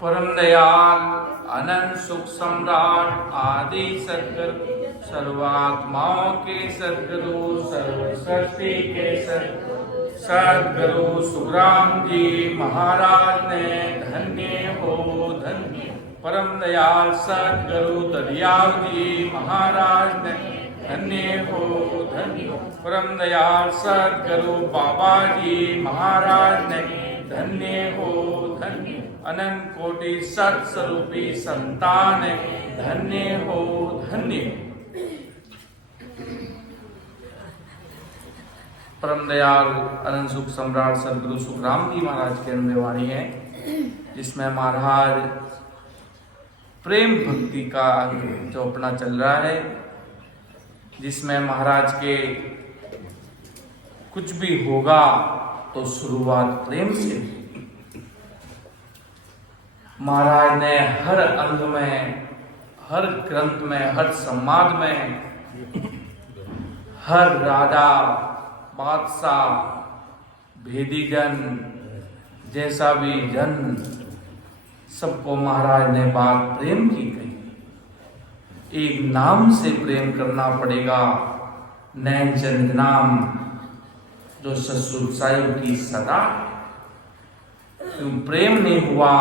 परम दयाल अनंत सुख सम्राट आदि सद्गुरु सर्वात्माओं के सद्गुरु सर्व सृष्टि के सद्गुरु सुखराम जी महाराज ने धन्य हो धन्य। परम दयाल सद्गुरु दरियाव जी महाराज ने धन्य हो धन्य। परम दयाल सद्गुरु बाबा जी महाराज ने धन्य हो धन्य। अनंत कोटि सत्स्वरूपी संतान धन्य हो धन्य। परम दयाल अनंत सुख सम्राट सदगुरु सुखराम जी महाराज की अनंतवाणी है, जिसमें महाराज प्रेम भक्ति का जो अपना चल रहा है, जिसमें महाराज के कुछ भी होगा तो शुरुआत प्रेम से। महाराज ने हर अंग में, हर ग्रंथ में, हर संवाद में, हर राजा बादशाह भेदीजन जैसा भी जन सबको महाराज ने बात प्रेम की कही। एक नाम से प्रेम करना पड़ेगा, नैन चंद नाम जो ससुर साहिब की सदा। प्रेम नहीं हुआ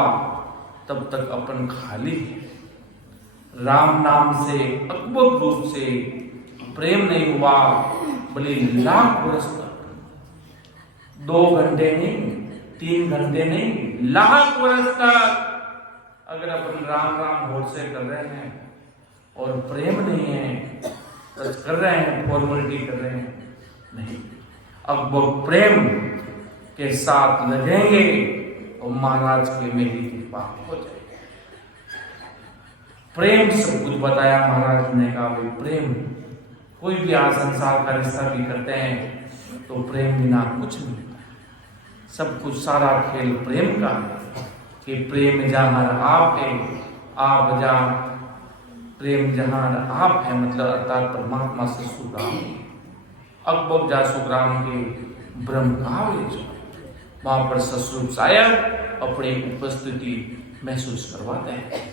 तब तक अपन खाली है। राम नाम से अकबक रूप से प्रेम नहीं हुआ, भले लाख वर्ष तक, 2 घंटे नहीं, 3 घंटे नहीं, लाख वर्ष तक अगर अपन राम राम होठ से कर रहे हैं और प्रेम नहीं है, बस कर रहे हैं, फॉर्मेलिटी कर रहे हैं, नहीं। अब वो प्रेम के साथ लगेंगे और महाराज के मेरी कृपा हो जाएगी। प्रेम सब कुछ बताया महाराज ने कहा, भाई प्रेम, कोई भी आज संसार का रिश्ता भी करते हैं तो प्रेम बिना कुछ नहीं होता। सब कुछ सारा खेल प्रेम का है कि प्रेम जहां आप है, आप जहां प्रेम जहां आप है, मतलब अर्थात परमात्मा से सुखराम, अकबर जा सुखराम के ब्रह्म काव्य, वहां पर ससुर साहब अपनी उपस्थिति महसूस करवाते हैं।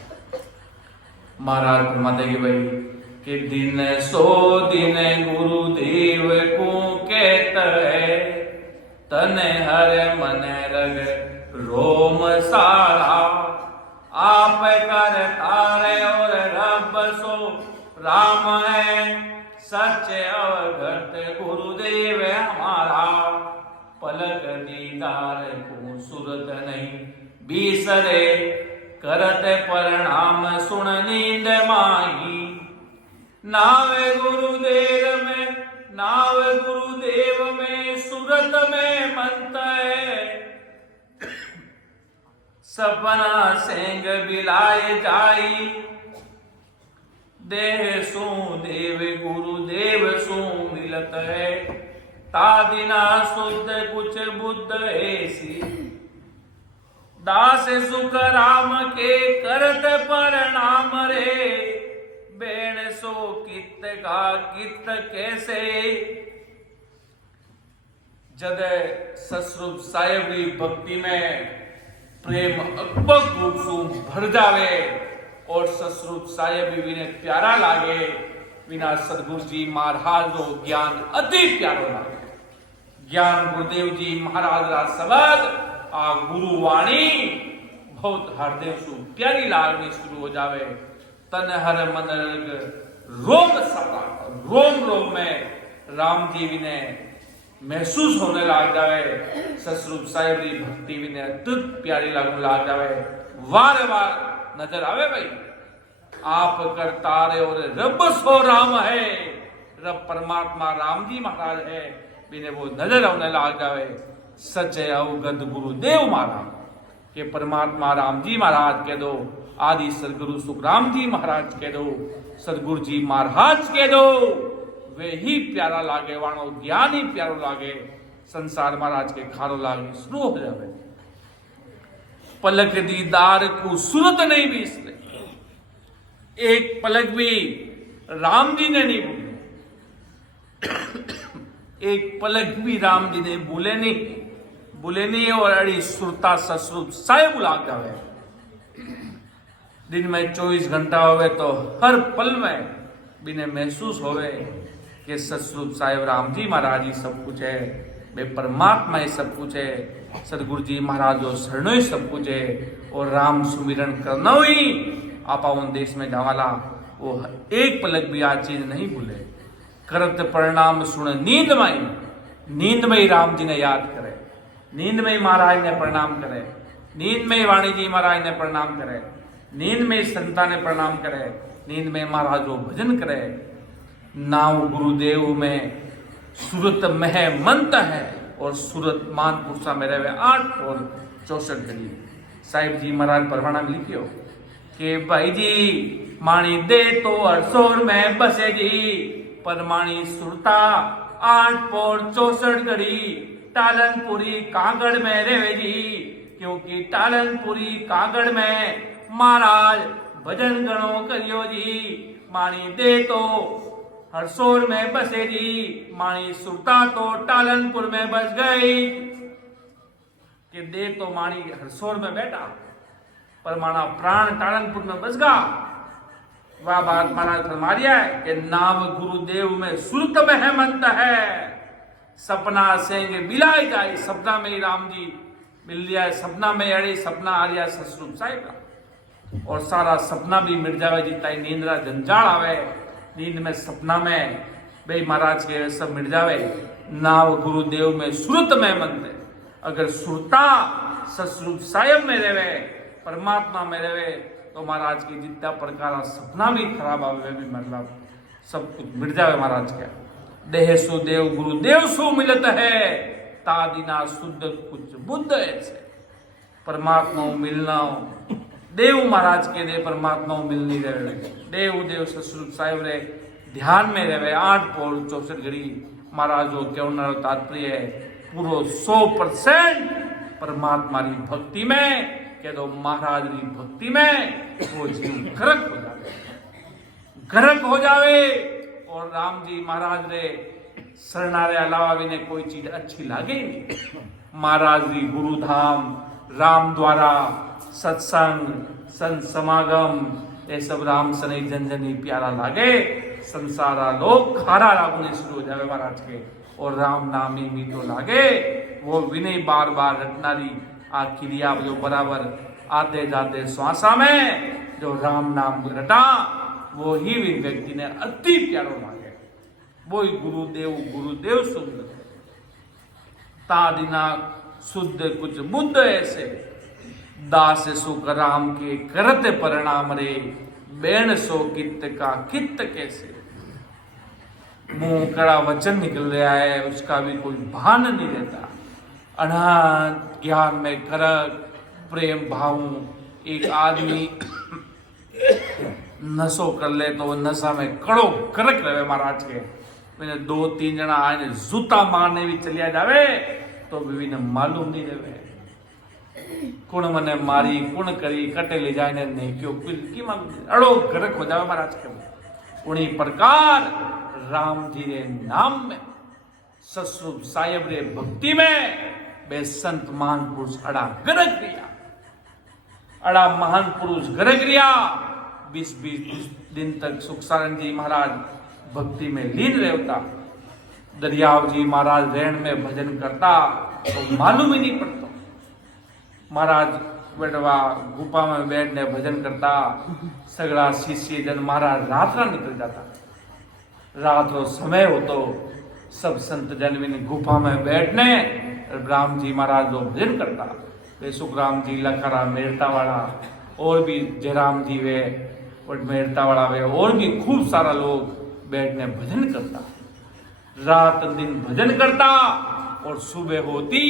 महाराज फरमाते कि भाई कि दिन सो दिन गुरुदेव को कहत है, तन हर मन रग रोम सारा, आप कर तारे और रब सो राम है, सच अवगत गुरुदेव हमारा, पलक दीदार को सुरत नहीं बीसरे, करत प्रणाम सुन नींद माही, नावे गुरुदेव में, नाव गुरुदेव में सुरत में मंत है, सपना सेंग बिलाए जाई, देह सो देव गुरुदेव सो मिलत है, तादिना शुद्ध कुछ बुद्ध ऐसी, दास सुख राम के करत प्रणाम रे, बेण सो कित का कित कैसे। जद ससुर साहेब की भक्ति में प्रेम अकबक रूप से भर जावे और ससुर साहेब भी ने प्यारा लागे, बिना सदगुरु जी महाराज रो ज्ञान अति प्यारो लागे। ज्ञान गुरुदेव जी महाराज रा शब्द आ गुरुवाणी बहुत हृदय सु प्यारी लागनी शुरू हो जावे। तन हर मन रोम सपा, रोम रोम में राम जी ने महसूस होने लग जावे। ससुर साहेब की भक्ति भी ने अद्भुत प्यारी लागू लग जावे। वार वार नजर आवे भाई, आप करतारे और रब सो राम है, रब परमात्मा राम जी महाराज है, बिने वो नजर आने लग जावे। सच्चे अवगत गुरुदेव महाराज के परमात्मा राम जी महाराज कह दो, आदि सदगुरु सुखराम जी महाराज कह दो, सदगुरु जी महाराज कह दो, वे ही प्यारा लागे, वाणो ज्ञान ही प्यारो लागे, संसार महाराज के खारो लागे शुरू हो जावे। पलक दीदार को सूरत नहीं बीसते, एक पलक भी राम जी ने नहीं भूले, एक पलक भी राम जी ने भूले नहीं। बोले नहीं और अड़ी सुरता ससुर साहेब लाग जावे। दिन में 24 घंटा होवे तो हर पल में बिने महसूस होवे कि ससुर साहेब राम जी महाराज ही सब कुछ है, वे परमात्मा ही सब कुछ है, सदगुरु जी महाराज जो शरणो ही सब कुछ है। और राम सुमिरन करना ही आपा उन देश में जावाला वो एक पलक भी आ चीज नहीं भूले। करत परिणाम सुन नींद में ही राम जी ने याद करे, नींद में ही महाराज ने प्रणाम करे, नींद में ही वाणी जी महाराज ने प्रणाम करे, नींद में ही संता ने प्रणाम करे, नींद में महाराज वो भजन करे। नाव गुरुदेव में सूरत मह मंत है और सूरत मानपुरसा में रहे 8 और 64 घड़ी। साहिब जी महाराज परवाना में लिखियो कि भाई जी माणी दे तो अरसोर में बसेगी, पर माणी सुरता 8 और 64 घड़ी टालनपुरी कांगड़ में रहेगी, क्योंकि टालनपुरी कांगड़ में महाराज भजन गणो करियो जी। माणी दे तो हरसोर में बसेगी, माणी सुरता तो टालनपुर में बस गई। कि दे तो माणी हरसोर में बैठा पर माना प्राण टालनपुर में बस गया। वह बात महाराज फरमा दिया है कि नाम गुरुदेव में सुरत में हेमंत है, सपना सेंगे बिलाई जाए। सपना में ही राम जी मिल लिया, सपना में अड़े सपना आ रिया ससुर साहिब का, और सारा सपना भी मिट जावे जितना ही नींदरा जंजाल आवे। नींद में सपना में भाई महाराज के सब मिट जावे। नाव गुरुदेव में सुरत में मंत है। अगर सुरता ससुर साहिब में रहे, परमात्मा में रहे, तो महाराज की जितना प्रकार सपना भी खराब आवे भी मतलब सब कुछ मिट जावे महाराज के। देह सु देव गुरुदेव सु मिलत है, तादिना शुद्ध कुछ बुद्ध ऐसे। परमात्मा मिलना देव महाराज के दे परमात्मा मिल नहीं रहे। देव ससुर साहिब रे ध्यान में रहे 8 और 64 घड़ी। महाराज जो कहना तात्पर्य है पूरा 100% परमात्मा की भक्ति में कह दो, महाराज की भक्ति में वो जीव गर्क हो जावे। और राम जी महाराज रे शरणारे अलावा भी ने कोई चीज अच्छी लागे नहीं। महाराज जी गुरुधाम राम द्वारा सत्संग संत समागम ये सब राम सने जन जन ही प्यारा लागे। संसारा लोग खारा लागने शुरू हो जावे महाराज के, और राम नाम ही मीठो लागे। वो विनय बार बार रटनारी आ क्रिया जो बराबर आते जाते श्वासा में जो राम नाम रटा वो ही भी व्यक्ति ने अति प्यारो लागे। वो ही गुरुदेव शुद्ध तादिना शुद्ध कुछ बुद्ध ऐसे। दास सुख राम के करत परिणाम रे, बैन सो कित का कित कैसे। मुंह कड़ा वचन निकल रहा है उसका भी कोई भान नहीं रहता। अनंत ज्ञान में करक प्रेम भाव। एक आदमी नशो कर ले तो वो नशा में कड़ो करक रहे महाराज के। मैंने 2-3 जना आए जूता मारने भी चलिया जावे तो भी ने मालूम नहीं रहे कौन मने मारी कौन करी कटे ले जाए नहीं क्यों अड़ो गरक हो जावे महाराज के। उन्हीं प्रकार राम जी रे नाम में ससुर साहेब रे भक्ति में बे संत महान पुरुष अड़ा गरक गया। अड़ा महान पुरुष गरक गया। 20-20 दिन तक सुखसारण जी महाराज भक्ति में लीन रहता। दरियाव जी महाराज रैन में भजन करता तो मालूम ही नहीं पड़ता। महाराज बैठवा गुफा में बैठने भजन करता। सगड़ा शिष्य जन महाराज रात निकल जाता। रात रो समय हो तो सब संत जन भी गुफा में बैठने राम जी महाराज जो भजन करता। वे सुखराम जी लखरा मेरता वाला और भी जयराम जी वे मेरता वाला वे और भी खूब सारा लोग बैठने भजन करता। रात दिन भजन करता और सुबह होती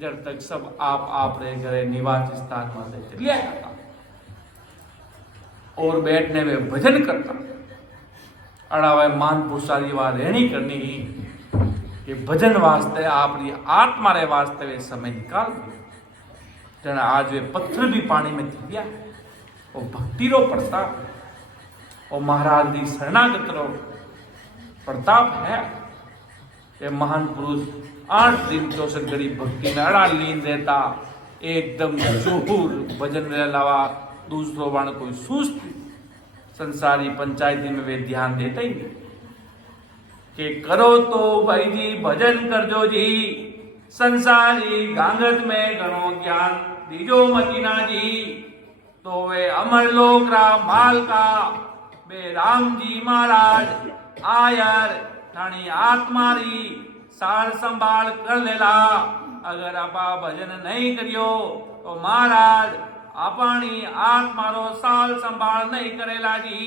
जब तक सब आप रह गए निवास स्थान में चलिया जाता और बैठने में भजन करता। अड़ावे मान पुरुषारी वहां रहनी करनी ही कि भजन वास्ते आपरी आत्मा रे वास्ते वे समय निकाल दिया। जना आज वे पत्थर भी पानी में थी गया और भक्ति रो प्रताप और महाराज जी शरणागत रो प्रताप है। ये महान पुरुष 8 दिन 64 घड़ी भक्ति में अड़ा लीन रहता, एकदम जोर भजन में अलावा दूसरों बाण कोई सुस्त संसारी पंचायती में वे ध्यान देते ही नहीं कि करो तो भाई जी भजन कर जो जी, संसारी गांगत में गणो ज्ञान दीजो मतीना जी, तो वे अमर लोक रा माल का बे राम जी महाराज आयर थानी आत्मारी सार संभाल कर लेला। अगर आपा भजन नहीं करियो तो महाराज अपनी आत्मारो साल संभाल नहीं करेला जी।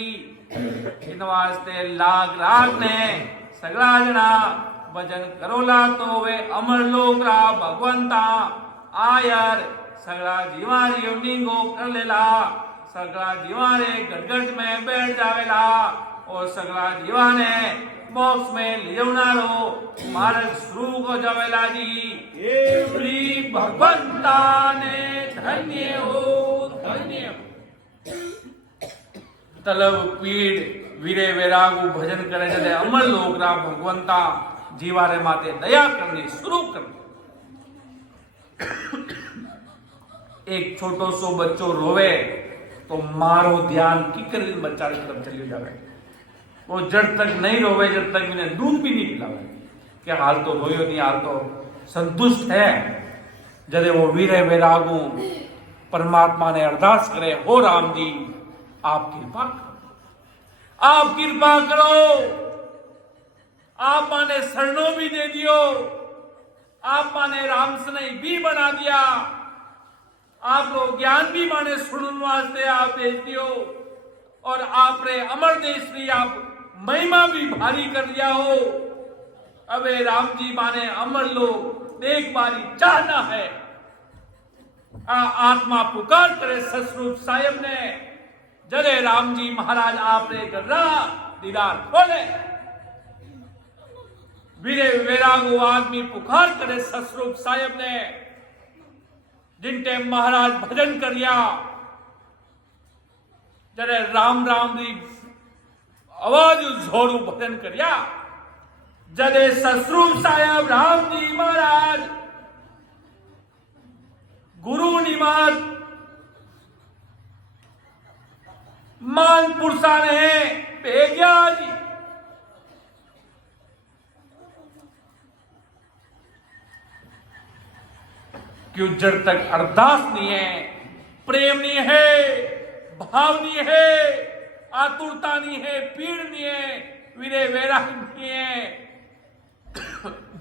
इन वास्ते लाग राग ने सगळा जना भजन करोला तो वे अमर लोक रा भगवंता आयर सगळा जीवारी निंगो कर लेला, सगळा जीवारे गटगट में बैठ जावेला और सगळा जीवाने मोक्ष में लिजवनारो मार्ग शुरू को जावेला जी। एवरी भगवंता ने धन्य हो धन्य हो। तलब पीड़ वीरे वैरागु भजन करे जदे अमर लोक रा भगवंता जीवारे माते दया करनी शुरू कर। एक छोटो सो बच्चो रोवे तो मारो ध्यान किकर बच्चा की तरफ चलियो जावे। वो जब तक नहीं रोवे जब तक इन्हें दूध भी नहीं पिलावे कि हाल तो रोयो नहीं, हाल तो संतुष्ट है। जदे वो वीरे वैरागु परमात्मा ने अरदास करे, हो राम जी आप कृपा करो, आप कृपा करो, आप माने शरणों भी दे दियो, आप माने राम सनई भी बना दिया, आप लोग ज्ञान भी माने सुनने वास्ते आप भेज दियो, और आपने अमर देश की आप महिमा भी भारी कर दिया हो। अबे राम जी माने अमर लोग देख बारी चाहना है। आत्मा पुकार करे ससरूप साहेब ने, जरे राम जी महाराज आपने गर्रा दीदार खोले। वीरे वैरागु आदमी पुकार करे ससरूप साहेब ने, जिन टाइम महाराज भजन करिया जरे राम राम री आवाज जोरू भजन करिया, जदे ससरूप साहेब राम जी महाराज गुरु निमात मान पुरुषा ने भेजा जी। क्यों जब तक अरदास नहीं है, प्रेम नहीं है, भाव नहीं है, आतुरता नहीं है, पीड़ नहीं है, वीरे वैराग नहीं है,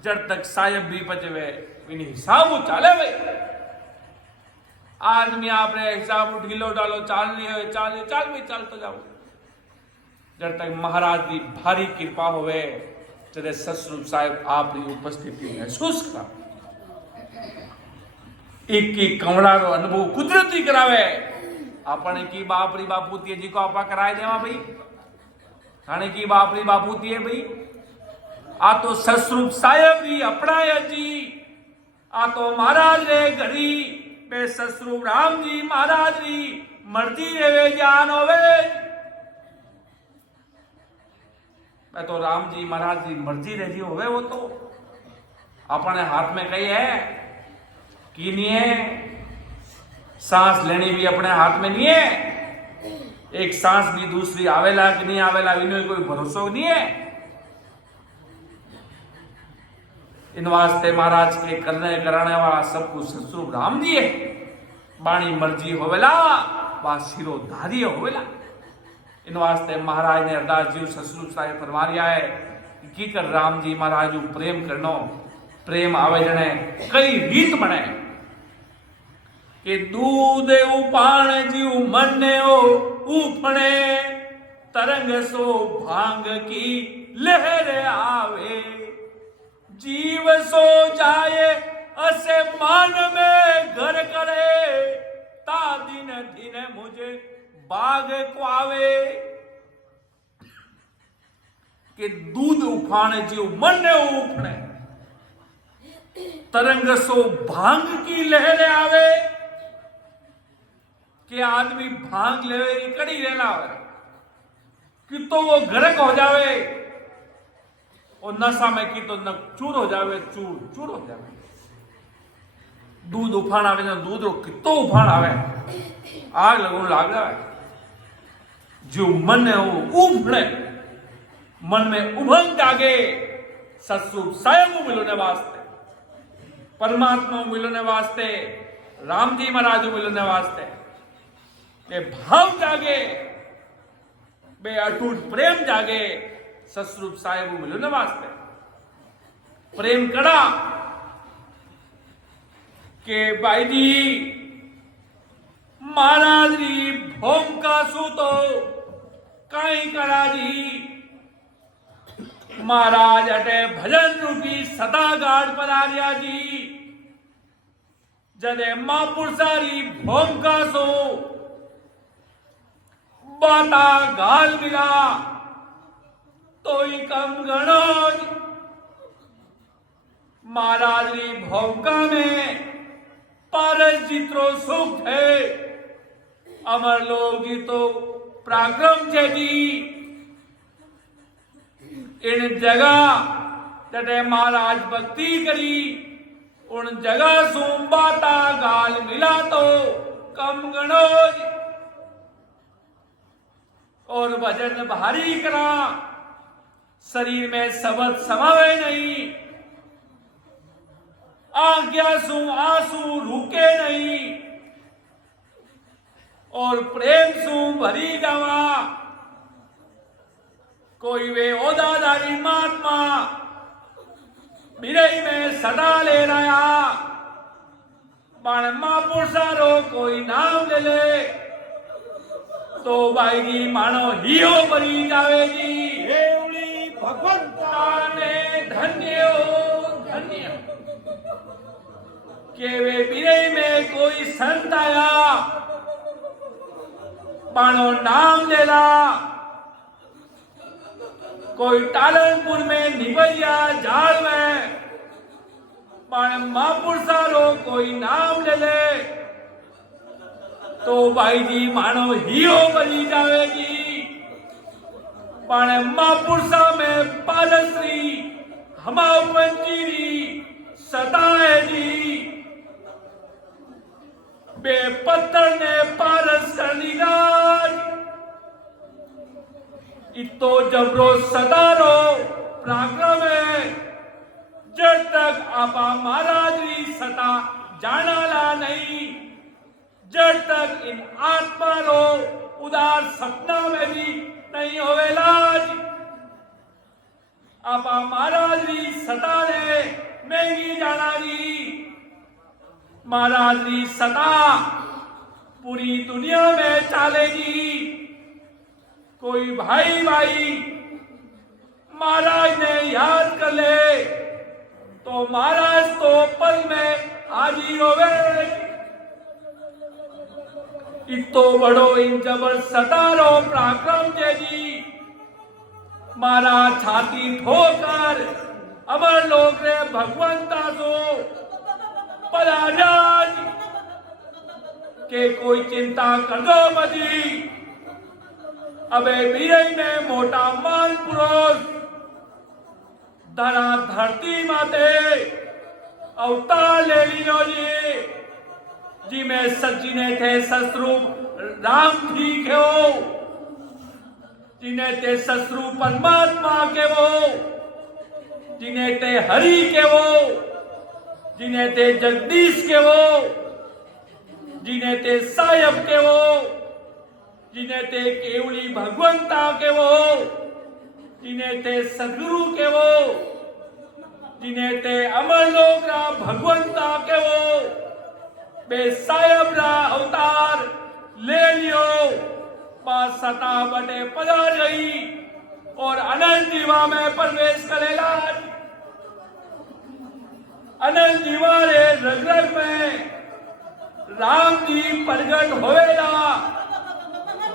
जब तक साहेब भी बचवे इन्हीं हिसाब चाले भाई। आदमी आपने हिसाब ढीलो डालो चाल नहीं है, चाल भी चलते जाओ। जब तक महाराज की भारी कृपा होवे जब ससरूप साहेब आपकी उपस्थिति महसूस करा। एक की कमड़ा रो अनुभव कुदरती करावे। अपने की बापरी बापूती है जी को आपा कराए देवा भाई, थाने की बापरी बापूती है भाई। आ तो ससरूप साहेब री अपनाया जी, आ तो महाराज रे घड़ी बे ससरूप राम जी महाराज री मर्जी रे ज्ञान होवे। मैं तो राम जी महाराज की मर्जी रही होवे, वो तो अपने हाथ में कही है कि नहीं है। सांस लेनी भी अपने हाथ में नहीं है। एक सांस भी दूसरी आवेला कि नहीं आवेला इन्हें कोई भरोसा नहीं है। इन वास्ते महाराज के करने कराने वाला सब कुछ ससुर राम जी है। बाणी मर्जी होवेला वा शिरोधारी होवेला। इन वास्ते महाराज ने अरदास जी ससुर साहेब फरमारिया है कि कर राम जी महाराज प्रेम करनो, प्रेम आवे जने कई रीत बने कि दूध उपाण जीव मन उफणे, तरंग सो भांग की लहर आवे, जीव सो जाए असे मान में घर करे, ता दिन दिन मुझे बाग को आवे। कि दूध उफाण जीव मन उफणे, तरंग सो भांग की लहर आवे। कि आदमी भांग लेवे कड़ी रहना कि तो वो गर्क हो जावे और नशा में की तो न चूर हो जावे, चूर हो जावे। दूध उफान आवे ने दूध रो कितो उफान आवे, आग लगन लाग जावे। जो मन है वो उभड़े, मन में उमंग जागे, सत्स्वरूप स्वयं मिलने वास्ते, परमात्मा मिलने वास्ते, राम जी महाराज मिलने वास्ते के भाव जागे, बे अटूट प्रेम जागे, सत्स्वरूप साहेब मिलने वास्ते प्रेम करा के भाई जी महाराज जी भोम का सू तो कहीं करा जी। महाराज अटे भजन रूपी सदा गाड़ पर आ गया जी। जदे महापुरुषारी भोम का सो बाता गाल मिला तो ही कम गणो। महाराज री भोमका में पारस जित्रो सुख है, अमर लोग जी तो पराक्रम छे जी। इन जगह जटे महाराज भक्ति करी, उन जगह सोमबाता गाल मिला तो कम गणो। और भजन भारी करा, शरीर में शब्द समावे नहीं, आज्ञा सु आंसू रुके नहीं, और प्रेम सु भरी जावा। कोई वे ओदादारी महात्मा बिरई में सदा ले रहा, पण महापुरुषारो कोई नाम ले ले तो भाई जी मानो हियो बनी जावे जी। भगवंता ने धन्य हो धन्य के वे बिरई में कोई संत आया, पानो नाम लेला। कोई टालनपुर में निभैया झाड़ में पण महापुरुषारो कोई नाम ले ले तो भाई जी मानो हियो बनी जावेगी। पण महापुरुषा में पारसरी हमाओ पंजीरी सताए जी। बे पत्थर ने पारस कर दिया, इतो जबरो सदारो पराक्रम है। जब तक आपा महाराज री सता जानाला नहीं, जब तक इन आत्मा रो उदार सपना में भी नहीं होवेला। आपा महाराज री सता ने महंगी जाना जी। महाराज री सता पूरी दुनिया में चालेगी। कोई भाई भाई महाराज ने याद कर ले तो महाराज तो पल में हाजिर होवे। इतो बड़ो इन जबर सतारो पराक्रम जी। महाराज छाती ठोकर अमर लोक रे भगवंता सो पराजाज के कोई चिंता कर दो मती। अबे बीरई में मोटा मान पुरुष धरा धरती माते अवतार ले लियो जी में सचिने थे सस्वरूप राम ठीक है वो, जिन्हें ते सस्वरूप परमात्मा के वो, जिन्हें ते हरि के वो, जिन्हें ते जगदीश के वो, जिन्हें ते सायब के वो, जिन्हें ते केवली भगवंता के वो, जिन्हें ते सदगुरु के वो, जिन्हें ते अमर लोक रा भगवंता के वो, बे सायब रा अवतार ले लियो। पास सता बटे पधार गई और अनंत जीवा में प्रवेश करेला। अनंत जीवा रे रग रग में राम जी प्रगट होवेला।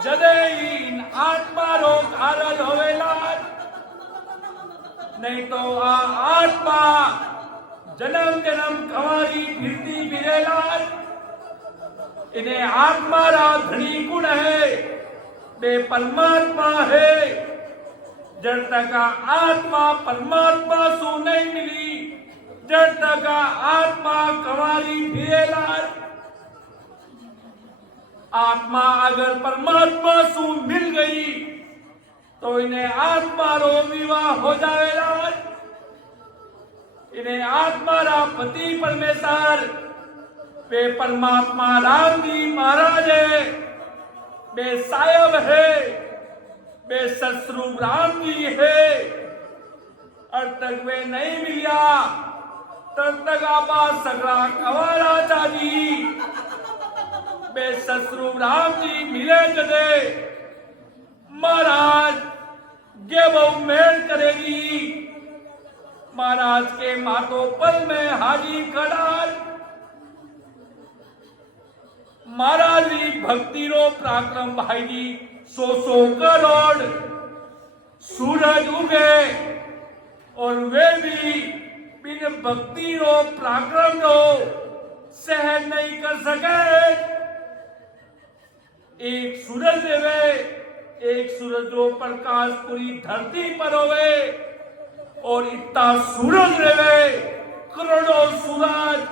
जदे इन आत्मा रो कारण होवेला, नहीं तो आ आत्मा जन्म जन्म कवारी फिरती फिरेला। इन्हें आत्मा रा धनी गुण है, बे परमात्मा है। जड़ तक आत्मा परमात्मा सु नहीं मिली, जड़ तक आत्मा कवारी फिरेला। आत्मा अगर परमात्मा सु मिल गई तो इन्हें आत्मा रो विवाह हो जाएगा। इन्हें आत्मा रा पति परमेश्वर वे परमात्मा राम जी महाराज है, वे सायब है, वे सतस्वरूप राम जी है। और तक वे नहीं मिलिया तब तक आपा सगड़ा कवारा चाजी वे सतस्वरूप राम जी मिले जदे महाराज ये वो मेल करेगी। महाराज के मातो पल में हाजी खड़ा महाराज जी भक्ति रो पराक्रम भाई जी 100 करोड़ सूरज उगे और वे भी बिन भक्ति रो पराक्रम रो सहन नहीं कर सके। एक सूरज देवे, एक सूरज रो प्रकाश पूरी धरती पर होवे और इतना सूरज रहे करोड़ों सूरज,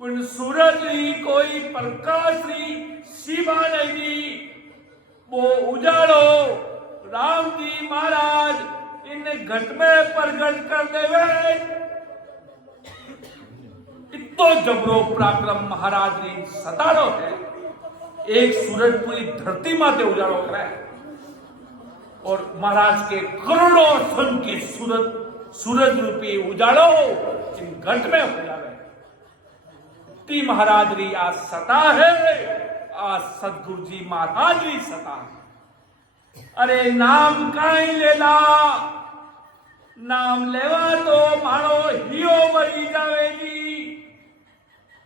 उन सूरज की कोई प्रकाश की सीमा नहीं। वो उजाड़ो राम जी महाराज इन घट में प्रकट कर देवे। इतो जबरो पराक्रम महाराज ने सतारो है। एक सूरज पूरी धरती माते उजाड़ो करे और महाराज के करोड़ों सन के सूरज रूपी उजाड़ो इन घट में हो जावे। ती महाराज री आज सता है, आज सदगुरु जी महाराज री सता है। अरे नाम काई लेला, नाम लेवा तो मानो हियो मरी जावेगी।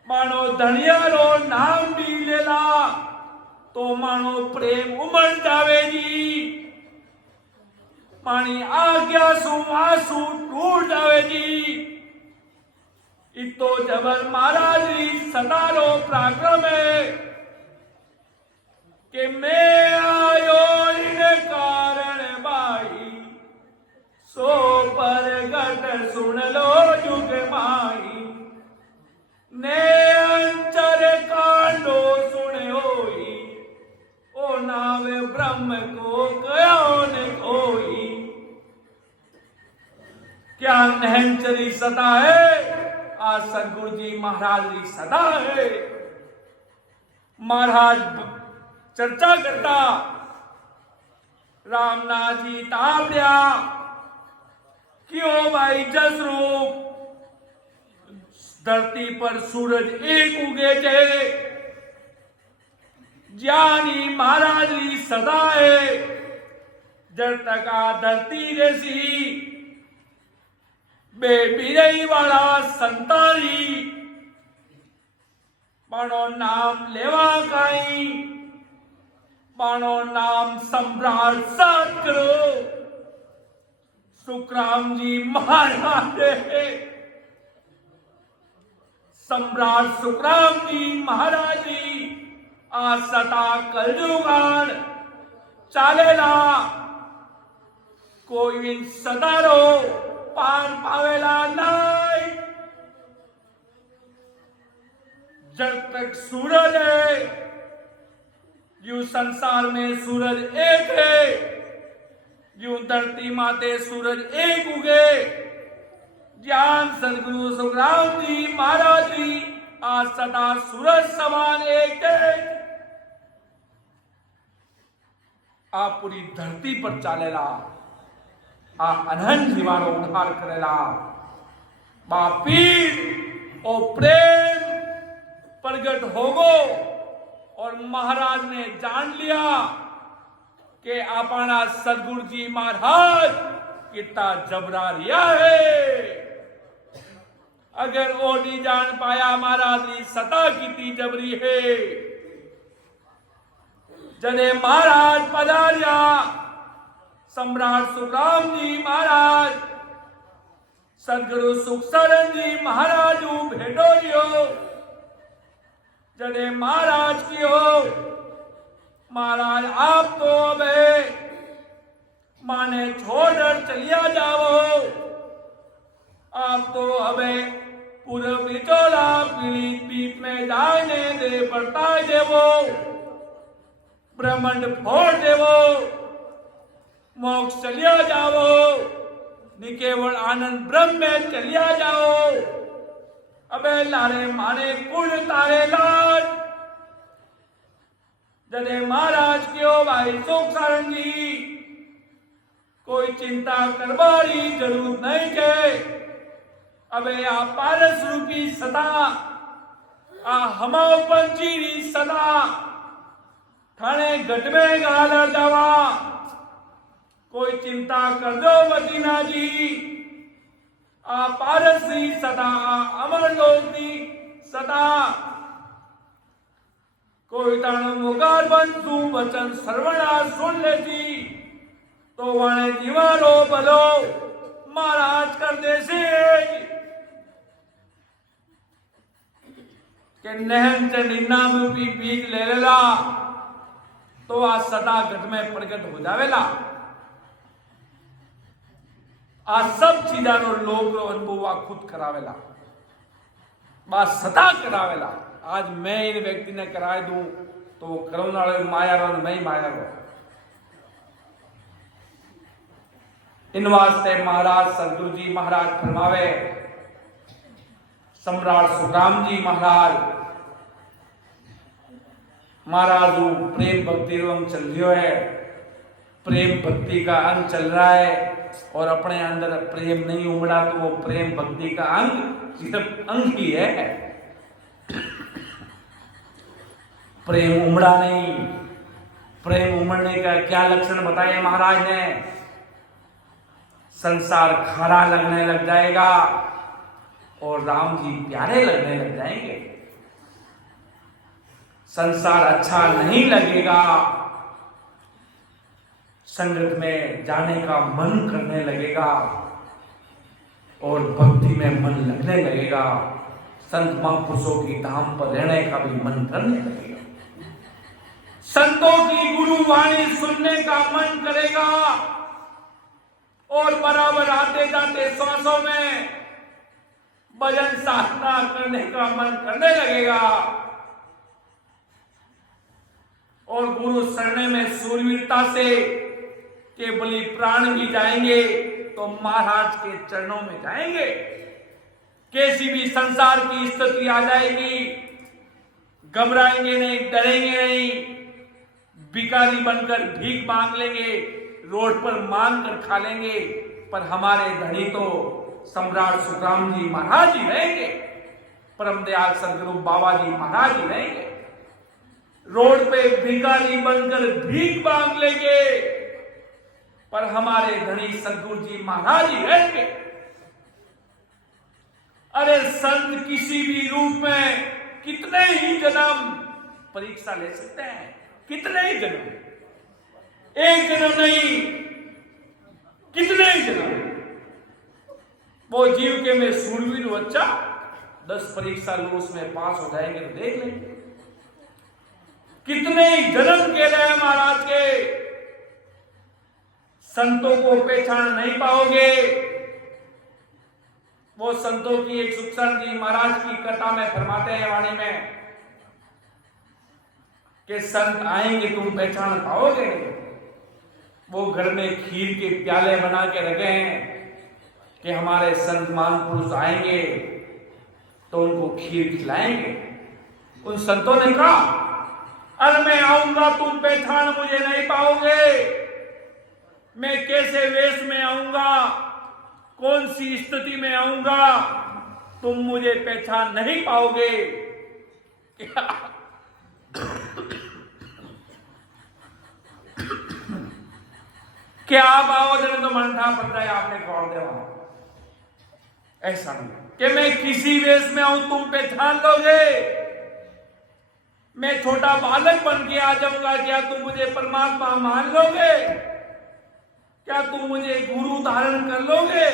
मानो धनिया रो नाम भी लेला तो मानो प्रेम उमड़ जावेगी। पानी आज्ञा सु आंसू टूट जावेगी। इतो जबर महाराज सदारो पराक्रम है कि मैं आयो इन कारण भाई सो पर गट सुन लो जुग माई। ने अंचर कांडो सुने होई ओ नावे ब्रह्म को कहो ने कोई। क्या नहंचरी सदा है, आज सदगुरु जी महाराज की सदा है। महाराज चर्चा करता रामनाथ जी तापया क्यों भाई जस रूप धरती पर सूरज एक उगे थे। ज्ञानी महाराज की सदा है जब तक धरती जैसी बेबिरई वाला संतानी मानो नाम लेवा काई, मानो नाम सम्राट साथ करो। सुखराम जी महाराज सम्राट सुखराम जी महाराज जी आज सता कलयुगान चालेला कोई सदारो पार पावेला नहीं। जब तक सूरज है यूं संसार में सूरज एक है, यूं धरती माते सूरज एक उगे। ज्ञान सदगुरु सुखराम जी महाराज जी आज सदा सूरज समान एक है। आप पूरी धरती पर चालेला, आ अनंत जीवानो उद्धार करेला। बापीर और प्रेम प्रगट होगो और महाराज ने जान लिया कि अपना सदगुरु जी महाराज कितना जबरा रिया है। अगर वो नहीं जान पाया महाराज की सता कितनी जबरी है। जने महाराज पधारिया सम्राट सुखराम जी महाराज सदगुरु सुखसरण जी महाराज भेटो लियो। जने महाराज की हो महाराज आप तो अब माने छोड़कर चलिया जाओ। आप तो हमें पूरे बिचौला पीड़ित पीठ में जाने दे बढ़ता देवो, ब्रह्मांड फोड़ देवो, मोक्ष चलिया जाओ, निकेवल आनंद ब्रह्म में चलिया जाओ। अबे लारे माने कुल तारे लाल जदे महाराज क्यों भाई सुख सारण जी कोई चिंता करवानी जरूर नहीं है। अबे आ पारस रूपी सदा आ हमाओ पंचीरी सदा थाने घट में गाल जावा कोई चिंता कर दो मदीना जी। आ पारसी सदा अमर लोकी सदा कोई ताणो मुगार बंधु वचन सर्वणा सुन ले जी तो वाणे दीवारो भलो महाराज कर दे से के नहन चंडीना रूपी बीज ले लेला तो आ सदा घट में प्रकट हो जावेला। आ सब चीजानो लोग रो अनुभव आ खुद करावेला, बात सदा करावेला। आज मैं इन व्यक्ति ने कराए दूं तो वो करुणा माया रो नहीं माया रो। इन वास्ते महाराज सदगुरु जी महाराज फरमावे, सम्राट सुखराम जी महाराज प्रेम भक्ति रंग चल रही है, प्रेम भक्ति का अंग चल रहा है और अपने अंदर प्रेम नहीं उमड़ा तो वो प्रेम भक्ति का अंग सिर्फ अंग ही है, प्रेम उमड़ा नहीं। प्रेम उमड़ने का क्या लक्षण बताए महाराज ने? संसार खारा लगने लग जाएगा और राम जी प्यारे लगने लग जाएंगे। संसार अच्छा नहीं लगेगा, संगत में जाने का मन करने लगेगा और भक्ति में मन लगने लगेगा, संत महापुरुषों की धाम पर रहने का भी मन करने लगेगा, संतों की गुरु वाणी सुनने का मन करेगा और बराबर आते जाते श्वासों में भजन साधना करने का मन करने लगेगा और गुरु शरण में सूरवीरता से केवली प्राण भी जाएंगे तो महाराज के चरणों में जाएंगे। कैसी भी संसार की स्थिति आ जाएगी, घबराएंगे नहीं, डरेंगे नहीं, भिखारी बनकर भीख मांग लेंगे, रोड पर मांग कर खा लेंगे, पर हमारे धनी तो सम्राट सुखराम जी महाराज ही रहेंगे, परम दयाल सदगुरु बाबा जी महाराज ही रहेंगे। रोड पे भिखारी बनकर भीख मांग लेंगे पर हमारे धनी सदगुरु जी महाराज ही रहेंगे। अरे संत किसी भी रूप में कितने ही जन्म परीक्षा ले सकते हैं, कितने ही जन्म, एक जन्म नहीं, कितने ही जन्म। वो जीव के में सूरवीर बच्चा 10 परीक्षा लो उसमें पास हो जाएंगे तो देख लेंगे कितने ही जन्म के रहे महाराज के। संतों को पहचान नहीं पाओगे। वो संतों की एक सुखचंद जी महाराज की कथा में फरमाते हैं वाणी में कि संत आएंगे तुम पहचान पाओगे। वो घर में खीर के प्याले बना के रखे हैं कि हमारे संत महापुरुष आएंगे तो उनको खीर खिलाएंगे। उन संतों ने कहा अरे मैं आऊंगा तुम पहचान मुझे नहीं पाओगे, मैं कैसे वेश में आऊंगा, कौन सी स्थिति में आऊंगा, तुम मुझे पहचान नहीं पाओगे। क्या आप आओ जने तो मन था पड़ता है आपने कौन दे वहां। ऐसा नहीं कि मैं किसी वेश में आऊं तुम पहचान लोगे। मैं छोटा बालक बन के आ जाऊंगा, क्या तुम मुझे परमात्मा मान लोगे? क्या तुम मुझे गुरु धारण कर लोगे?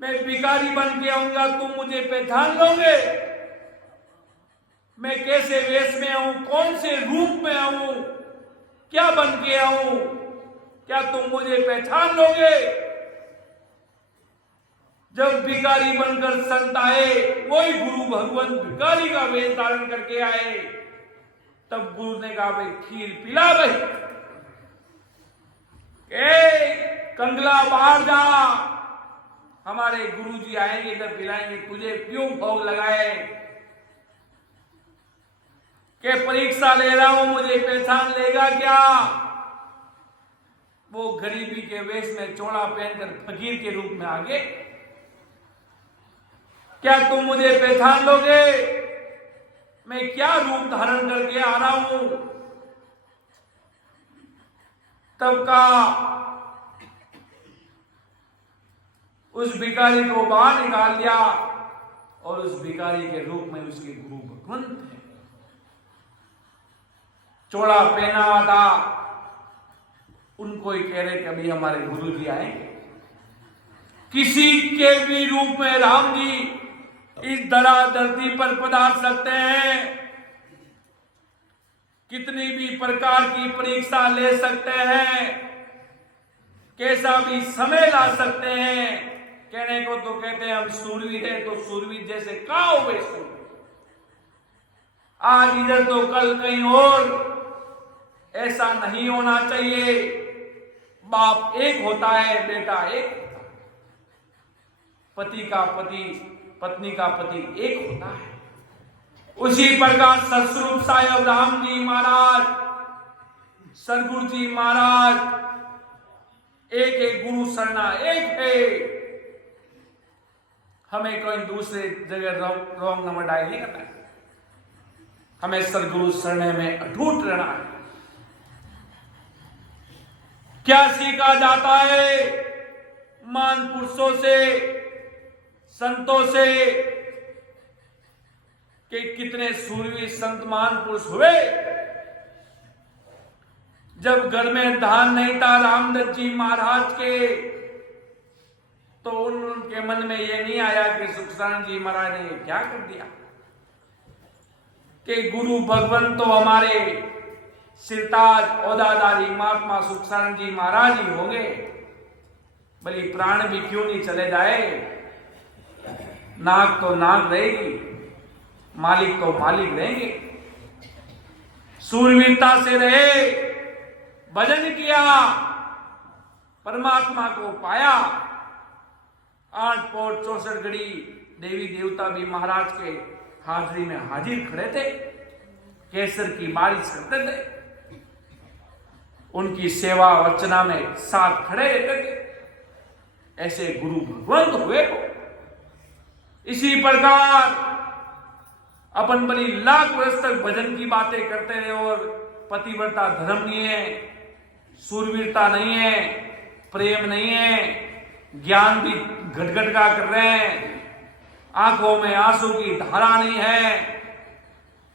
मैं भिखारी बन के आऊंगा, तुम मुझे पहचान लोगे? मैं कैसे वेश में आऊं, कौन से रूप में आऊं, क्या बन के आऊं, क्या तुम मुझे पहचान लोगे? जब भिखारी बनकर संत आए, वही गुरु भगवान भिखारी का वेश धारण करके आए। तब गुरु ने कहा, भाई खीर पिला भाई, कंगला बाहर जा, हमारे गुरुजी आएंगे इधर पिलाएंगे तुझे, क्यों भोग लगाए? के परीक्षा ले रहा हूं, मुझे पहचान लेगा क्या? वो गरीबी के वेश में चोला पहनकर फकीर के रूप में आगे, क्या तुम मुझे पहचान लोगे? मैं क्या रूप धारण करके आ रहा हूं? तब कहा, उस भिखारी को बाहर निकाल दिया और उस भिखारी के रूप में उसके गुरु भगवान थे। चोला पहना हुआ था, उनको ही कह रहे कभी हमारे गुरु जी आएंगे। किसी के भी रूप में राम जी इस धरती पर पधार सकते हैं, कितनी भी प्रकार की परीक्षा ले सकते हैं, कैसा भी समय ला सकते हैं। कहने को तो कहते हैं हम सूरवीर हैं, तो सूरवीर जैसे कहां हुए सूरवीर? आज इधर तो कल कहीं और। ऐसा नहीं होना चाहिए। बाप एक होता है, बेटा एक होता है, पति का पति, पत्नी का पति एक होता है। उसी प्रकार सतस्वरूप साहेब राम जी महाराज, सदगुरु जी महाराज, एक एक गुरु सरना एक है। हमें कोई दूसरे जगह रॉन्ग नंबर डायल नहीं करना है, हमें सदगुरु सरने में अटूट रहना है। क्या सीखा जाता है महान पुरुषों से, संतों से, कि कितने सूरवीर संत महान पुरुष हुए। जब घर में धान नहीं था रामदत्त जी महाराज के, तो उनके मन में यह नहीं आया कि सुखसान जी महाराज ने क्या कर दिया, कि गुरु भगवान तो हमारे सिरताज औदादारी महात्मा सुखसान जी महाराज ही होंगे, भले प्राण भी क्यों नहीं चले जाए, नाक तो नाक रहेगी, मालिक तो मालिक रहेंगे। सूरवीरता से रहे, भजन किया, परमात्मा को पाया। 8 पौर 64 घड़ी देवी देवता भी महाराज के हाजिरी में हाजिर खड़े थे, केसर की बारिश करते थे, उनकी सेवा अर्चना में साथ खड़े रहते थे। ऐसे गुरु भगवंत हुए हो। इसी प्रकार अपन बड़ी लाख वर्ष तक भजन की बातें करते रहे और पतिव्रता धर्म नहीं है, सूरवीरता नहीं है, प्रेम नहीं है, ज्ञान भी घटघट का कर रहे हैं, आंखों में आंसू की धारा नहीं है,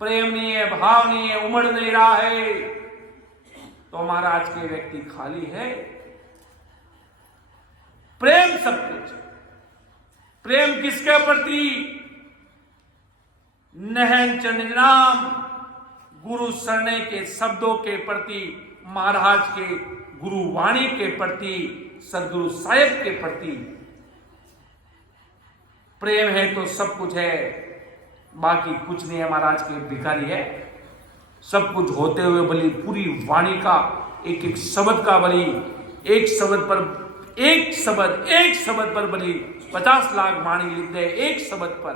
प्रेम नहीं है, भाव नहीं है, उमड़ नहीं रहा है, तो महाराज के व्यक्ति खाली है। प्रेम सब कुछ। प्रेम किसके प्रति? नहन चंद नाम गुरु सरने के शब्दों के प्रति, महाराज के गुरु वाणी के प्रति, सदगुरु साहिब के प्रति। प्रेम है तो सब कुछ है, बाकी कुछ नहीं है। महाराज के भिखारी है, सब कुछ होते हुए बली पूरी वाणी का एक एक शब्द का बली, एक शब्द पर बली 50 लाख वाणी लिख दे, एक शब्द पर,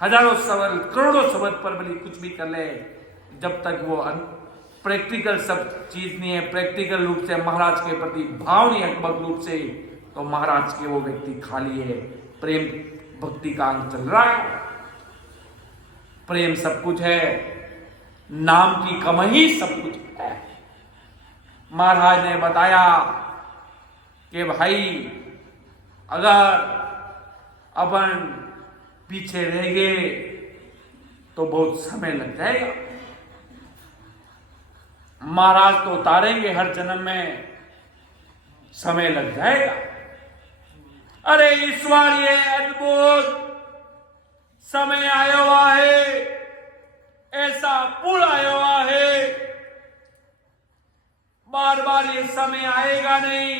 हजारों शब्द, करोड़ों शब्द पर बली कुछ भी कर ले, जब तक वो प्रैक्टिकल सब चीज नहीं है, प्रैक्टिकल रूप से महाराज के प्रति भाव नहीं है अकबक रूप से, तो महाराज के वो व्यक्ति खाली है। प्रेम भक्ति का अंग चल रहा है, प्रेम सब कुछ है, नाम की कमाई सब कुछ है। महाराज ने बताया कि भाई अगर अपन पीछे रह गए तो बहुत समय लग जाएगा। महाराज तो उतारेंगे हर जन्म में, समय लग जाएगा। अरे ईश्वर ये अद्भुत समय आया हुआ है, ऐसा पुल आया हुआ है, बार बार ये समय आएगा नहीं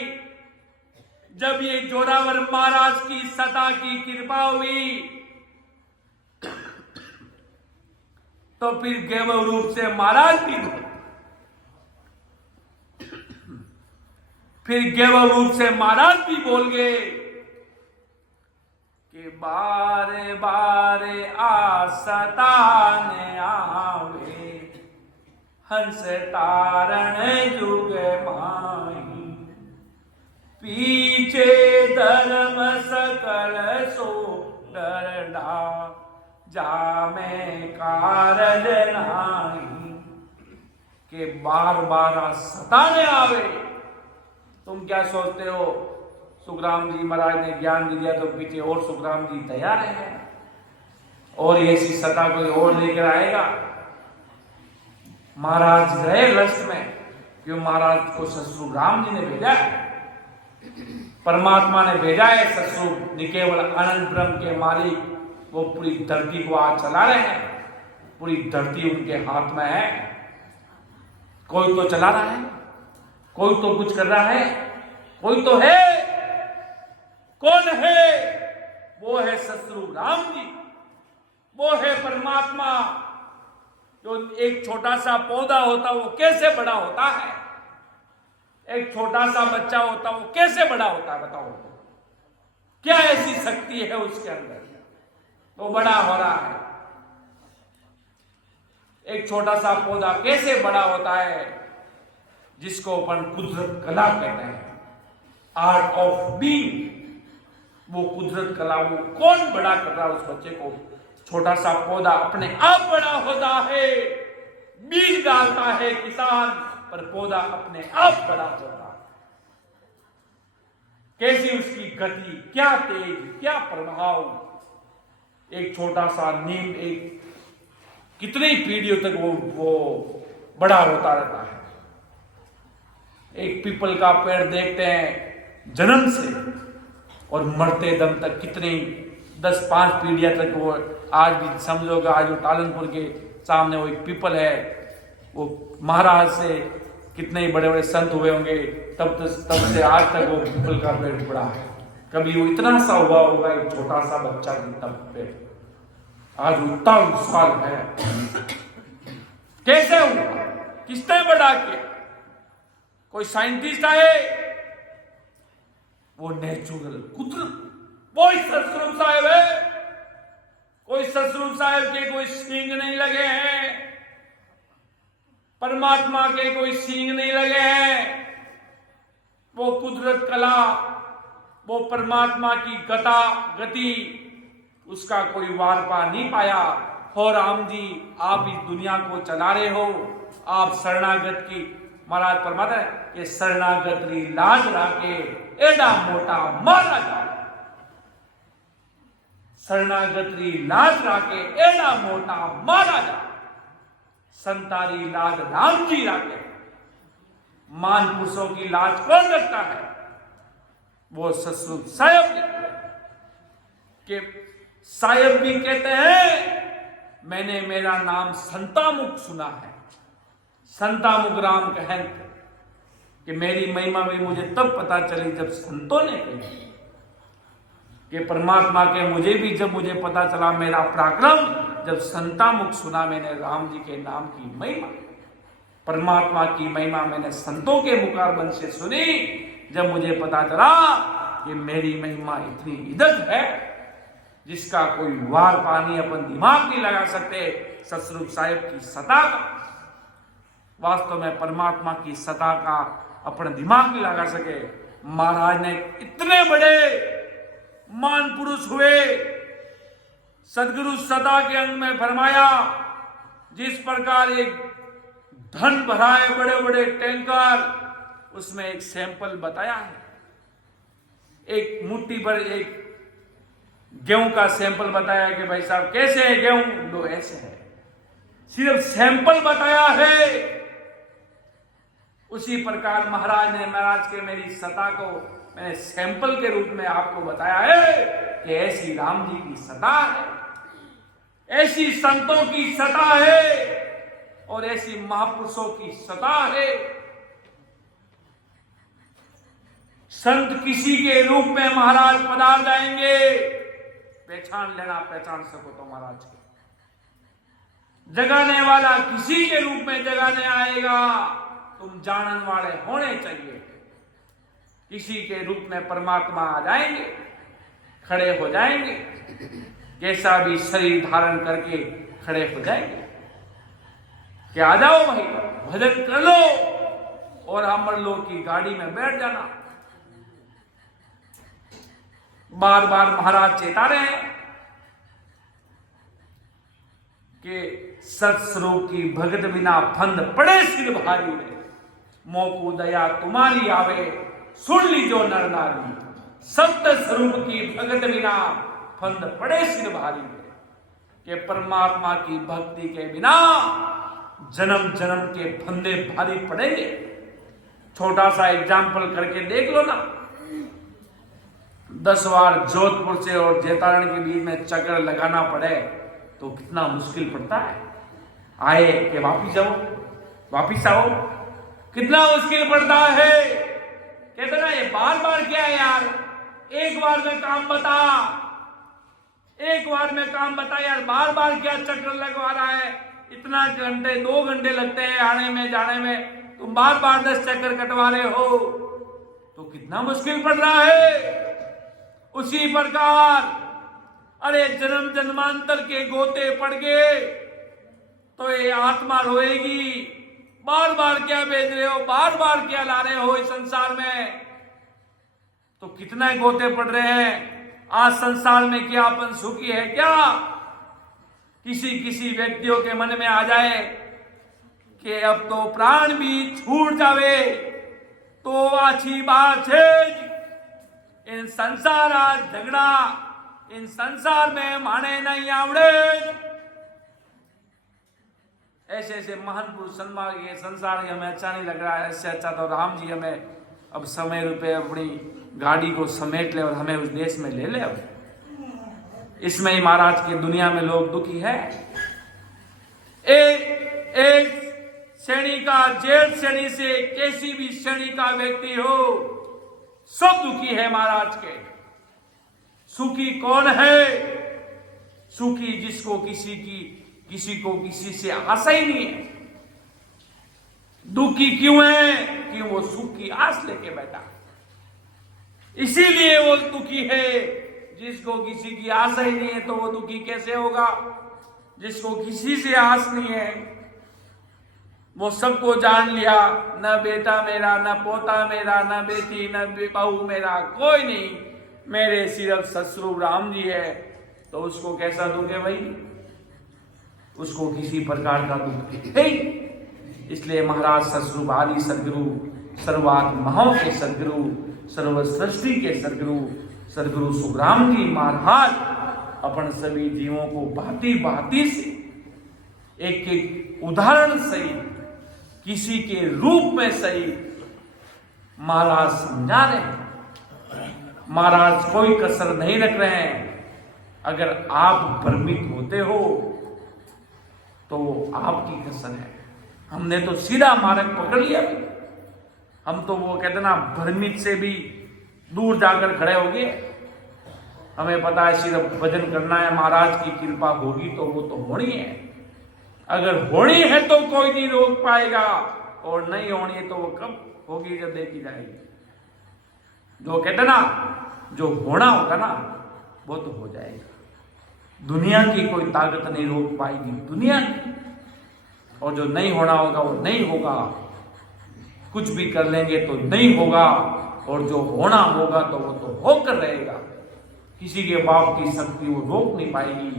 जब ये जोरावर महाराज की सता की कृपा हुई तो फिर गैवव रूप से महाराज भी बोल गए कि बारे बारे आ सताने आवे हंस तारण जुग माही पीछे धर्म सकल सो डरडा जामे कारज नाही के बार बार सताने आवे। तुम क्या सोचते हो सुखराम जी महाराज ने ज्ञान दिया तो पीछे और सुखराम जी तैयार है और ऐसी सता कोई और लेकर आएगा? महाराज गए लस्ट में क्यों? महाराज को ससुर राम जी ने भेजा है, परमात्मा ने भेजा है। ससुर निकेवल अनंत ब्रह्म के मालिक वो पूरी धरती को आज चला रहे हैं, पूरी धरती उनके हाथ में है। कोई तो चला रहा है, कोई तो कुछ कर रहा है, कोई तो है। कौन है? वो है ससुर राम जी, वो है परमात्मा। जो एक छोटा सा पौधा होता वो कैसे बड़ा होता है, एक छोटा सा बच्चा होता वो कैसे बड़ा होता है? बताओ, क्या ऐसी शक्ति है उसके अंदर वो बड़ा हो रहा है? एक छोटा सा पौधा कैसे बड़ा होता है? जिसको अपन कुदरत कला कहते हैं, आर्ट ऑफ बीइंग। वो कुदरत कला वो कौन बड़ा कर रहा है उस बच्चे को? छोटा सा पौधा अपने आप बड़ा होता है, बीज डालता है किसान, पर पौधा अपने आप बड़ा होता है। कैसी उसकी गति, क्या तेज, क्या प्रभाव। एक छोटा सा नीम एक कितनी पीढ़ियों तक वो बड़ा होता रहता है। एक पीपल का पेड़ देखते हैं जन्म से और मरते दम तक कितनी 10-5 पीढ़ियां तक वो आज भी समझोगे। आज वो टालनपुर के सामने वो एक पीपल है, वो महाराज से कितने ही बड़े बड़े संत हुए होंगे, तब से आज तक वो पीपल का पेड़ बड़ा है। कभी वो इतना सा हुआ होगा एक छोटा सा बच्चा की तब पेड़, आज उतना विशाल है। कैसे हुआ? किसने बड़ा किया? कोई साइंटिस्ट आए? वो नेचुरल कुदरत। कोई सतस्वरूप साहेब है, कोई सतस्वरूप साहेब के कोई सींग नहीं लगे हैं, परमात्मा के कोई सींग नहीं लगे हैं। वो कुदरत कला, वो परमात्मा की गति, उसका कोई वार पार नहीं पाया। हो राम जी, आप इस दुनिया को चला रहे हो, आप शरणागत की महाराज परमात्मा है कि शरणागत री लाज राके एडा मोटा मारा जाए। शरणागत री लाज राके एडा मोटा मारा जाए। संतारी लाज राम जी राके। मान पुरुषों की लाज कौन रखता है? वो ससुर साहेब के साहेब भी कहते हैं मैंने मेरा नाम संतामुख सुना है। संतामुख राम कहें कि मेरी महिमा भी मुझे तब पता चली जब संतों ने कही कि परमात्मा के जब मुझे पता चला मेरा पराक्रम, जब संतामुख सुना मैंने राम जी के नाम की महिमा, परमात्मा की महिमा मैंने संतों के मुखारबंद से सुनी। जब मुझे पता चला कि मेरी महिमा इतनी इदत है जिसका कोई वार पानी अपन दिमाग नहीं लगा सकते। सतस्वरूप साहिब की सता का, वास्तव में परमात्मा की सता का अपने दिमाग नहीं लगा सके। महाराज ने इतने बड़े मान पुरुष हुए। सदगुरु सदा के अंग में फरमाया, जिस प्रकार एक धन भराए बड़े बड़े टैंकर, उसमें एक सैंपल बताया है। एक मुट्ठी पर एक गेहूं का सैंपल बताया कि भाई साहब कैसे है गेहूं, लो ऐसे है, सिर्फ सैंपल बताया है। उसी प्रकार महाराज ने महाराज के मेरी सता को मैंने सैंपल के रूप में आपको बताया है कि ऐसी राम जी की सता है, ऐसी संतों की सता है और ऐसी महापुरुषों की सता है। संत किसी के रूप में महाराज पधार जाएंगे, पहचान लेना, पहचान सको तो महाराज के। जगाने वाला किसी के रूप में जगाने आएगा, तुम जानन वाले होने चाहिए। किसी के रूप में परमात्मा आ जाएंगे, खड़े हो जाएंगे, कैसा भी शरीर धारण करके खड़े हो जाएंगे कि आ जाओ भाई, भजन कर लो और अमर लोक की गाड़ी में बैठ जाना। बार बार महाराज चेता रहे हैं कि सत्स्वरूप की भगत बिना फंद पड़े सिर भारी रे, मोकू दया तुम्हारी आवे सुन लीजो नर नारी। सत्य स्वरूप की भगत बिना फंद पड़े सिर भारी रे, कि परमात्मा की भक्ति के बिना जन्म जन्म के फंदे भारी पड़ेंगे। छोटा सा एग्जाम्पल करके देख लो ना, 10 बार जोधपुर से और जैतारण के बीच में चक्कर लगाना पड़े तो कितना मुश्किल पड़ता है। आए कि वापिस जाओ, वापिस आओ, कितना मुश्किल पड़ता है। कहते ना ये बार बार क्या है यार, एक बार में काम बता, एक बार में काम बता यार, बार बार क्या चक्कर लगवा रहा है। इतना घंटे 2 घंटे लगते हैं आने में जाने में, तुम बार बार 10 चक्कर कटवा रहे हो तो कितना मुश्किल पड़ रहा है। उसी प्रकार अरे जन्म जन्मांतर के गोते पड़ गए तो ये आत्मा रोएगी, बार बार क्या भेज रहे हो, बार बार क्या ला रहे हो इस संसार में। तो कितना गोते पड़ रहे हैं। आज संसार में क्या अपन सुखी है क्या। किसी किसी व्यक्तियों के मन में आ जाए कि अब तो प्राण भी छूट जावे तो अच्छी बात है। इन संसार झगड़ा, इन संसार में माने नहीं आवड़े। ऐसे ऐसे महान पुरुष सन्मार्ग, ये संसार हमें अच्छा नहीं लग रहा है, इससे अच्छा तो राम जी हमें अब समय रूपे अपनी गाड़ी को समेट ले और हमें उस देश में ले ले। अब इसमें ही महाराज की दुनिया में लोग दुखी है। एक श्रेणी का, जेठ श्रेणी से कैसी भी श्रेणी का व्यक्ति हो, सब दुखी है महाराज के। सुखी कौन है। सुखी जिसको किसी को किसी से आशा ही नहीं है। दुखी क्यों है कि वो सुख की आस लेके बैठा, इसीलिए वो दुखी है। जिसको किसी की आशा ही नहीं है तो वो दुखी कैसे होगा। जिसको किसी से आस नहीं है, वो सबको जान लिया, न बेटा मेरा, न पोता मेरा, न बेटी, न बहू मेरा, कोई नहीं, मेरे सिर्फ ससुर राम जी है। तो उसको कैसा दुख है भाई, उसको किसी प्रकार का दुख है। इसलिए महाराज ससुर आदि सदगुरु, सर्वात्माओं के सदगुरु, सर्व सृष्टि के सदगुरु, सदगुरु सुखराम जी महाराज अपन सभी जीवों को भांति भांति से एक एक उदाहरण सही, किसी के रूप में सही महाराज समझा रहे हैं। महाराज कोई कसर नहीं रख रहे हैं। अगर आप भ्रमित होते हो तो आपकी कसर है। हमने तो सीधा मार्ग पकड़ लिया। हम तो वो कहते ना, भ्रमित से भी दूर जाकर खड़े हो गए। हमें पता है सिर्फ भजन करना है, महाराज की कृपा होगी तो वो तो होनी है। अगर होनी है तो कोई नहीं रोक पाएगा, और नहीं होनी है तो वो कब होगी, जब देखी जाएगी। जो कहते ना, जो होना होगा ना वो तो हो जाएगा। दुनिया की कोई ताकत नहीं रोक पाएगी दुनिया की, और जो नहीं होना होगा वो नहीं होगा। कुछ भी कर लेंगे तो नहीं होगा, और जो होना होगा तो वो तो होकर रहेगा। किसी के बाप की शक्ति वो रोक नहीं पाएगी,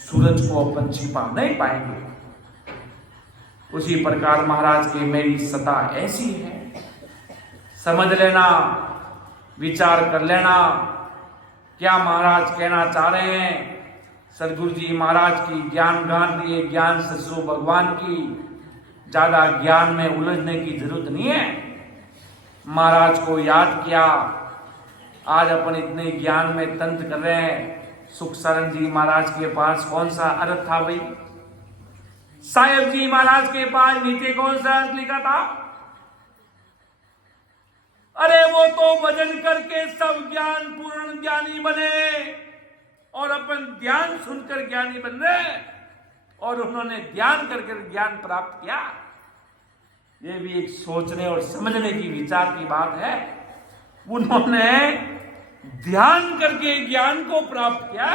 सूरज को अपन छिपा नहीं पाएंगे। उसी प्रकार महाराज की मेरी सत्ता ऐसी है। समझ लेना, विचार कर लेना क्या महाराज कहना चाह रहे हैं। सदगुरु जी महाराज की ज्ञान गान दिए, ज्ञान ससुर भगवान की, ज्यादा ज्ञान में उलझने की जरूरत नहीं है। महाराज को याद किया, आज अपन इतने ज्ञान में तंत्र कर रहे हैं। सुख शरण जी महाराज के पास कौन सा अर्थ था भाई। साहेब जी महाराज के पास नीचे कौन सा अर्थ लिखा था। अरे वो तो भजन करके सब ज्ञान पूर्ण ज्ञानी बने और अपन ध्यान सुनकर ज्ञानी बन रहे, और उन्होंने ध्यान करके ज्ञान प्राप्त किया। ये भी एक सोचने और समझने की विचार की बात है। उन्होंने ध्यान करके ज्ञान को प्राप्त किया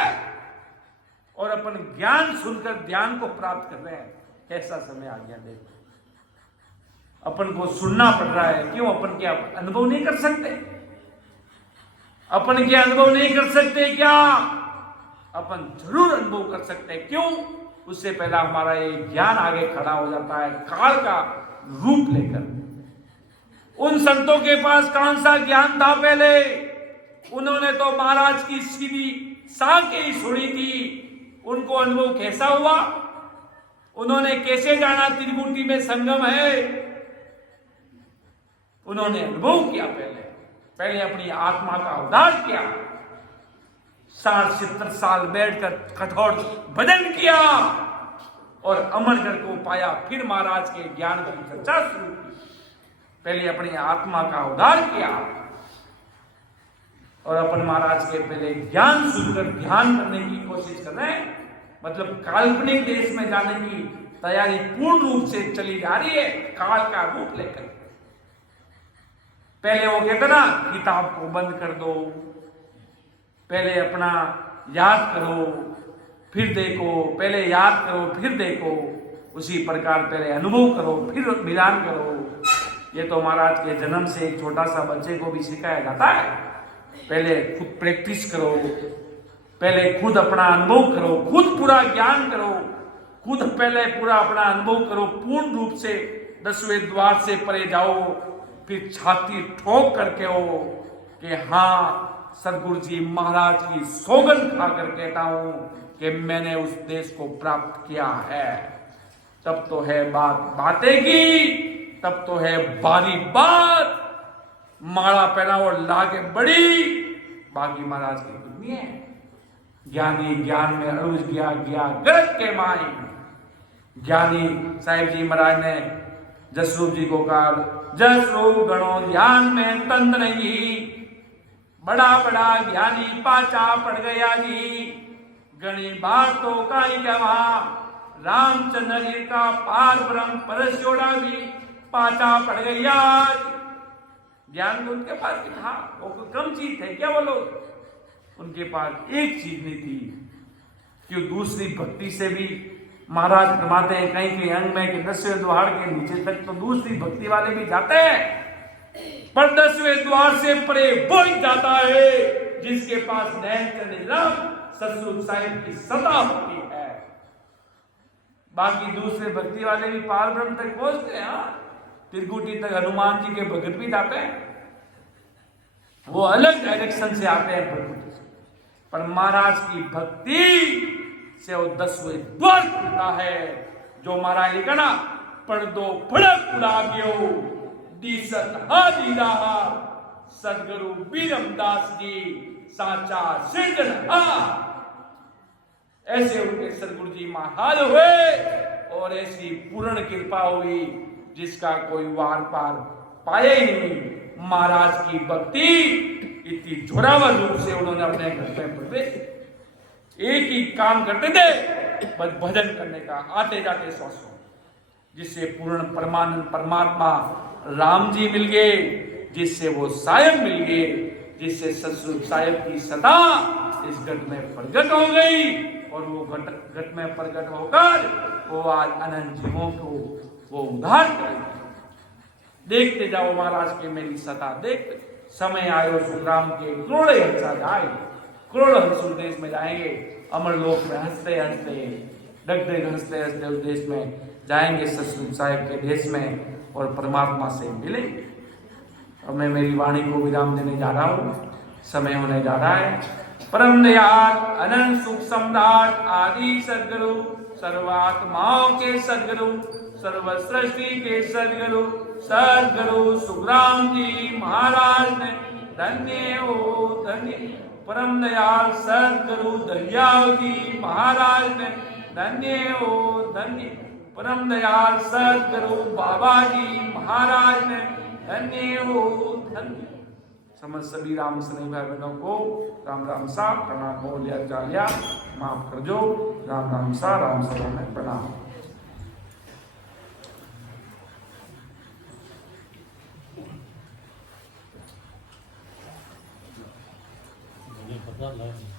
और अपन ज्ञान सुनकर ध्यान को प्राप्त कर रहे हैं। कैसा समय आ गया देखो, अपन को सुनना पड़ रहा है। क्यों? अपन क्या अनुभव नहीं कर सकते? अपन क्या अनुभव नहीं कर सकते क्या? अपन जरूर अनुभव कर सकते हैं। क्यों? उससे पहला हमारा ये ज्ञान आगे खड़ा हो जाता है काल का रूप लेकर। उन संतों के पास कौन सा ज्ञान था पहले? उन्होंने तो महाराज की सीधी साँखें ही सुनी थी। उनको अनुभव कैसा हुआ? उन्होंने कैसे जाना त्रिकुटी में संगम है? उन्होंने अनुभव किया। पहले अपनी आत्मा का उद्धार किया। 60-70 साल बैठकर कठोर भजन किया और अमरगढ़ को पाया। फिर महाराज के ज्ञान की चर्चा शुरू की। पहले अपनी आत्मा का उद्धार किया और अपन महाराज के पहले ज्ञान सुनकर ध्यान करने की कोशिश कर रहे हैं। मतलब काल्पनिक देश में जाने की तैयारी पूर्ण रूप से चली जा रही है, काल का रूप लेकर। पहले वो कहते ना, किताब को बंद कर दो, पहले अपना याद करो फिर देखो, पहले याद करो फिर देखो। उसी प्रकार पहले अनुभव करो फिर मिलान करो। ये तो महाराज के जन्म से एक छोटा सा बच्चे को भी सिखाया जाता है। पहले खुद प्रैक्टिस करो, पहले खुद अपना अनुभव करो, खुद पूरा ज्ञान करो, खुद पहले पूरा अपना अनुभव करो, पूर्ण रूप से 10वें द्वार से परे जाओ। फिर छाती ठोक करके हो कि हाँ, सदगुरु जी महाराज की सौगंध खाकर कहता हूं कि मैंने उस देश को प्राप्त किया है। तब तो है बात बातें की, तब तो है बारी बात। माला पहना और लागे बड़ी, बाकी महाराज की कुछ नहीं है। ज्ञानी ज्ञान में अड़ुज गया, गया गरज के माई। ज्ञानी साहिब जी महाराज ने जसरूप जी को कहा, जसरूप गणो ध्यान में तंद नहीं, बड़ा बड़ा ज्ञानी पाचा पड़ गया जी। गणी बार तो काई जवा, रामचंद्र जी का पार ब्रह्म परस्योड़ा भी पाचा पड़ गया। ज्ञान तो उनके पास था, वो कम चीज थे क्या वो लोग? उनके पास एक चीज नहीं थी कि दूसरी भक्ति से भी महाराज फरमाते हैं कहीं के अंग में कि 10वें द्वार के नीचे तक तो दूसरी भक्ति वाले भी जाते हैं, पर 10वें द्वार से परे वो ही जाता है जिसके पास सतगुरु साहिब की सदा होती है। बाकी दूसरे भक्ति वाले भी पार ब्रह्म तक पहुंचते हैं। त्रिकुटी तक हनुमान जी के भगत भी जाते हैं, वो अलग डायरेक्शन से आते हैं त्रिकुटी से। पर महाराज की भक्ति से वो 10वें द्वार खुलता है। जो महाराज लिखा ना, पढ़ दो फड़क उड़ागियो दीसत हादी रहा, सदगुरु बीरमदास जी साचा सृजनहार। ऐसे उनके सदगुरु जी महाल हुए और ऐसी पूर्ण कृपा हुई जिसका कोई वार पार पाए ही नहीं। महाराज की भक्ति इतनी जोरावर रूप से उन्होंने अपने घर में प्रवेश, एक ही काम करते थे, बस भजन करने का, आते जाते श्वासों, जिससे पूर्ण परमानंद परमात्मा राम जी मिल गए, जिससे वो साहेब मिल गए, जिससे ससुर साहेब की सदा इस घट में प्रकट हो गई और वो घट में प्रकट होकर वो आज अनंत जीवों को वो उद्धार करेगी। देखते जाओ महाराज के मेरी सता, देखते समय आयो सुखराम के करोड़े हंसा जाए, करोड़ हंस उस देश में जाएंगे, अमर लोक में हंसते हंसते डगडग हंसते हंसते उस देश में जाएंगे, सतगुरु साहिब के देश में, और परमात्मा से मिलेंगे। अब मैं मेरी वाणी को विराम देने जा रहा हूँ, समय होने जा रहा है। परम दयाल अनंत सुख सम्राट आदि सदगुरु, सर्वात्माओं के सदगुरु, सर्व सृष्टि के सदगुरु, सदगुरु सुखराम जी महाराज ने धन्य हो धन्य। परम दयाल सदगुरु दयाल जी महाराज ने धन्य हो धन्य। परम दयाल सदगुरु बाबा जी महाराज ने धन्य हो धन्य। समझ सभी राम स्नेही भाई बहनों को राम राम सा प्रणाम हो लिया जा लिया, माफ कर जो। राम राम सा राम सभा में प्रणाम। मुझे पता लगा।